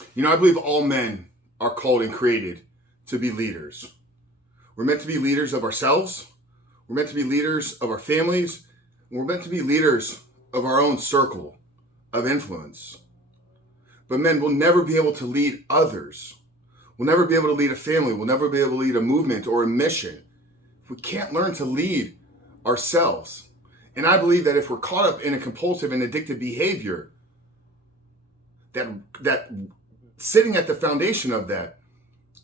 I believe all men are called and created to be leaders. We're meant to be leaders of ourselves. We're meant to be leaders of our families. And we're meant to be leaders of our own circle of influence. But men will never be able to lead others. We'll never be able to lead a family. We'll never be able to lead a movement or a mission. We can't learn to lead ourselves. And I believe that if we're caught up in a compulsive and addictive behavior, that sitting at the foundation of that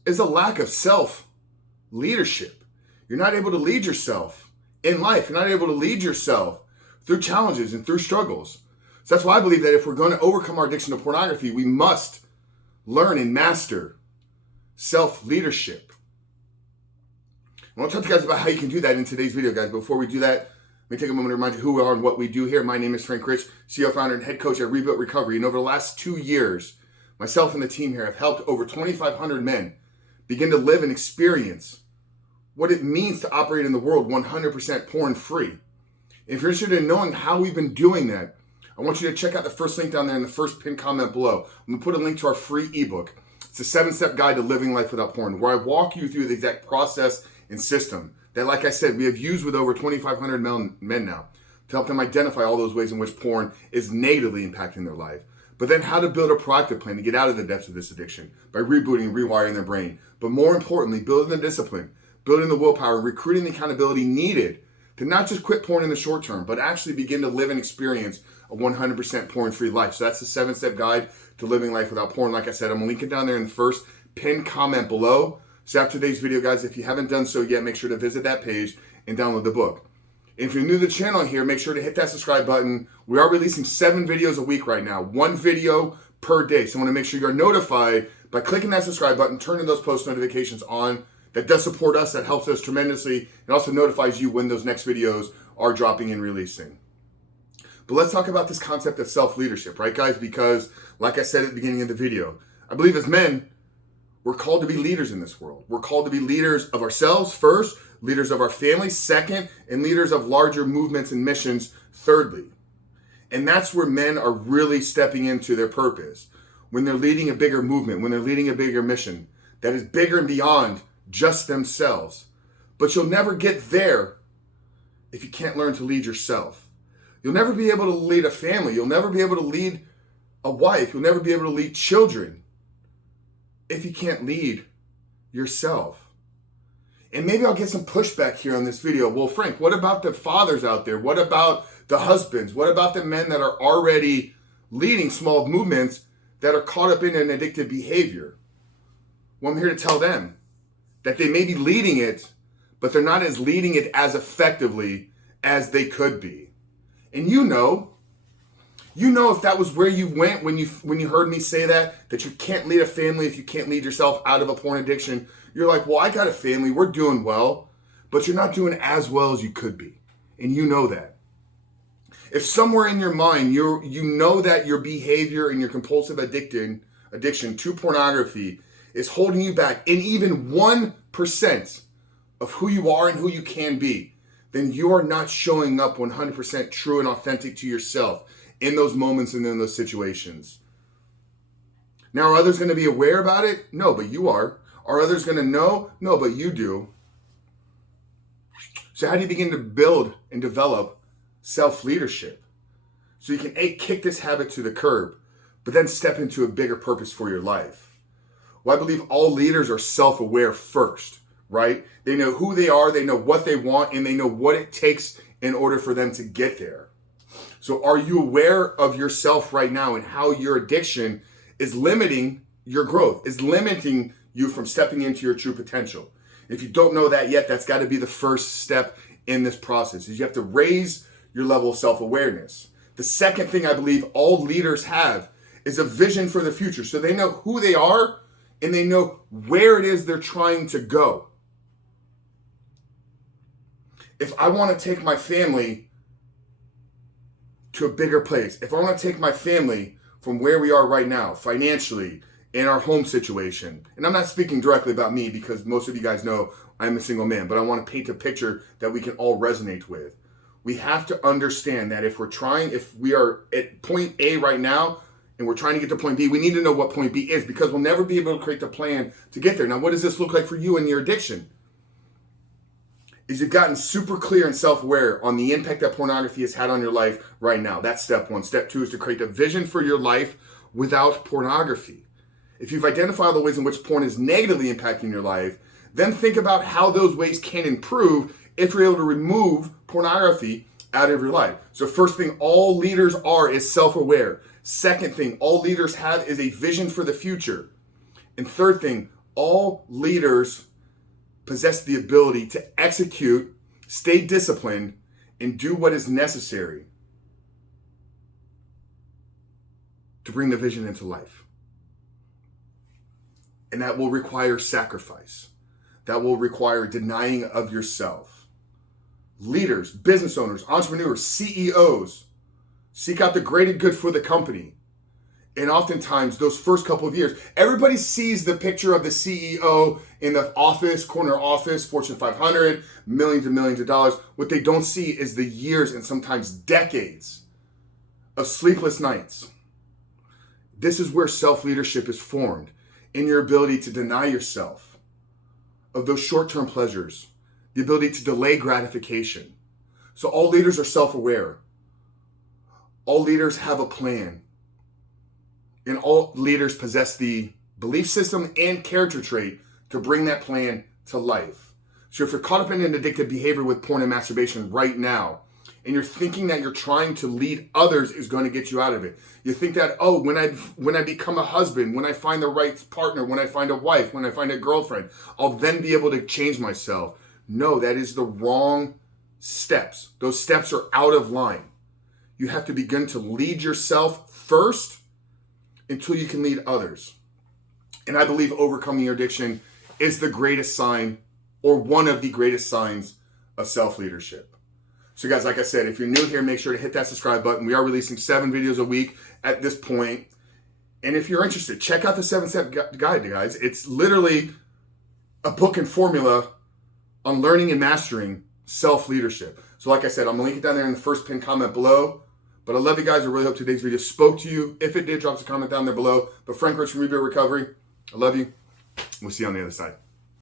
is a lack of self-leadership. You're not able to lead yourself in life. You're not able to lead yourself through challenges and through struggles. So that's why I believe that if we're going to overcome our addiction to pornography, we must learn and master self-leadership. I want to talk to you guys about how you can do that in today's video, guys. Before we do that, let me take a moment to remind you who we are and what we do here. My name is Frank Rich, CEO, founder, and head coach at Rebuilt Recovery. And over the last 2 years, myself and the team here have helped over 2,500 men begin to live and experience what it means to operate in the world 100% porn-free. If you're interested in knowing how we've been doing that, I want you to check out the first link down there in the first pinned comment below. I'm going to put a link to our free ebook. It's a 7-step guide to living life without porn, where I walk you through the exact process and system that, like I said, we have used with over 2,500 men now to help them identify all those ways in which porn is negatively impacting their life. But then how to build a proactive plan to get out of the depths of this addiction by rebooting and rewiring their brain. But more importantly, building the discipline, building the willpower, recruiting the accountability needed to not just quit porn in the short term, but actually begin to live and experience a 100% porn-free life. So that's the 7-step guide to living life without porn. Like I said, I'm going to link it down there in the first pinned comment below. So after today's video, guys, if you haven't done so yet, make sure to visit that page and download the book. If you're new to the channel here, make sure to hit that subscribe button. We are releasing 7 videos a week right now, 1 video per day. So I want to make sure you're notified by clicking that subscribe button, turning those post notifications on. That does support us. That helps us tremendously. It also notifies you when those next videos are dropping and releasing. But let's talk about this concept of self-leadership, right, guys? Because, like I said at the beginning of the video, I believe as men, we're called to be leaders in this world. We're called to be leaders of ourselves first, leaders of our families second, and leaders of larger movements and missions thirdly. And that's where men are really stepping into their purpose. When they're leading a bigger movement, when they're leading a bigger mission that is bigger and beyond just themselves. But you'll never get there if you can't learn to lead yourself. You'll never be able to lead a family. You'll never be able to lead a wife. You'll never be able to lead children if you can't lead yourself. And maybe I'll get some pushback here on this video. Well, Frank, what about the fathers out there? What about the husbands? What about the men that are already leading small movements that are caught up in an addictive behavior? Well, I'm here to tell them that they may be leading it, but they're not as leading it as effectively as they could be. And you know if that was where you went when you heard me say that you can't lead a family if you can't lead yourself out of a porn addiction. You're like, well, I got a family, we're doing well, but you're not doing as well as you could be. And you know that. If somewhere in your mind, you know that your behavior and your compulsive addiction to pornography is holding you back in even 1% of who you are and who you can be, then you are not showing up 100% true and authentic to yourself in those moments and in those situations. Now, are others going to be aware about it? No, but you are. Are others going to know? No, but you do. So how do you begin to build and develop self-leadership? So you can, A, kick this habit to the curb, but then step into a bigger purpose for your life. Well, I believe all leaders are self-aware first, right? They know who they are, they know what they want, and they know what it takes in order for them to get there. So are you aware of yourself right now and how your addiction is limiting your growth, is limiting you from stepping into your true potential? If you don't know that yet, that's got to be the first step in this process, is you have to raise your level of self-awareness. The second thing I believe all leaders have is a vision for the future. So they know who they are and they know where it is they're trying to go. If I want to take my family to a bigger place, if I want to take my family from where we are right now, financially, in our home situation, and I'm not speaking directly about me because most of you guys know I'm a single man, but I want to paint a picture that we can all resonate with. We have to understand that if we are at point A right now, and we're trying to get to point B, we need to know what point B is, because we'll never be able to create the plan to get there. Now, what does this look like for you in your addiction? Is you've gotten super clear and self-aware on the impact that pornography has had on your life right now. That's step one. Step two is to create a vision for your life without pornography. If you've identified the ways in which porn is negatively impacting your life, then think about how those ways can improve if you're able to remove pornography out of your life. So first thing all leaders are is self-aware. Second thing all leaders have is a vision for the future. And third thing, all leaders possess the ability to execute, stay disciplined, and do what is necessary to bring the vision into life. And that will require sacrifice. That will require denying of yourself. Leaders, business owners, entrepreneurs, CEOs seek out the greater good for the company. And oftentimes, those first couple of years, everybody sees the picture of the CEO in the office, corner office, Fortune 500, millions and millions of dollars. What they don't see is the years and sometimes decades of sleepless nights. This is where self-leadership is formed, in your ability to deny yourself of those short-term pleasures, the ability to delay gratification. So all leaders are self-aware. All leaders have a plan. And all leaders possess the belief system and character trait to bring that plan to life. So if you're caught up in an addictive behavior with porn and masturbation right now, and you're thinking that you're trying to lead others is going to get you out of it. You think that, oh, when I become a husband, when I find the right partner, when I find a wife, when I find a girlfriend, I'll then be able to change myself. No, that is the wrong steps. Those steps are out of line. You have to begin to lead yourself first until you can lead others. And I believe overcoming your addiction is the greatest sign, or one of the greatest signs, of self-leadership. So guys, like I said, if you're new here, make sure to hit that subscribe button. We are releasing 7 videos a week at this point. And if you're interested, check out the 7-step guide, guys. It's literally a book and formula on learning and mastering self-leadership. So like I said, I'm going to link it down there in the first pinned comment below. But I love you guys. I really hope today's video spoke to you. If it did, drop us a comment down there below. But Frank Rich from Rebuild Recovery, I love you. We'll see you on the other side.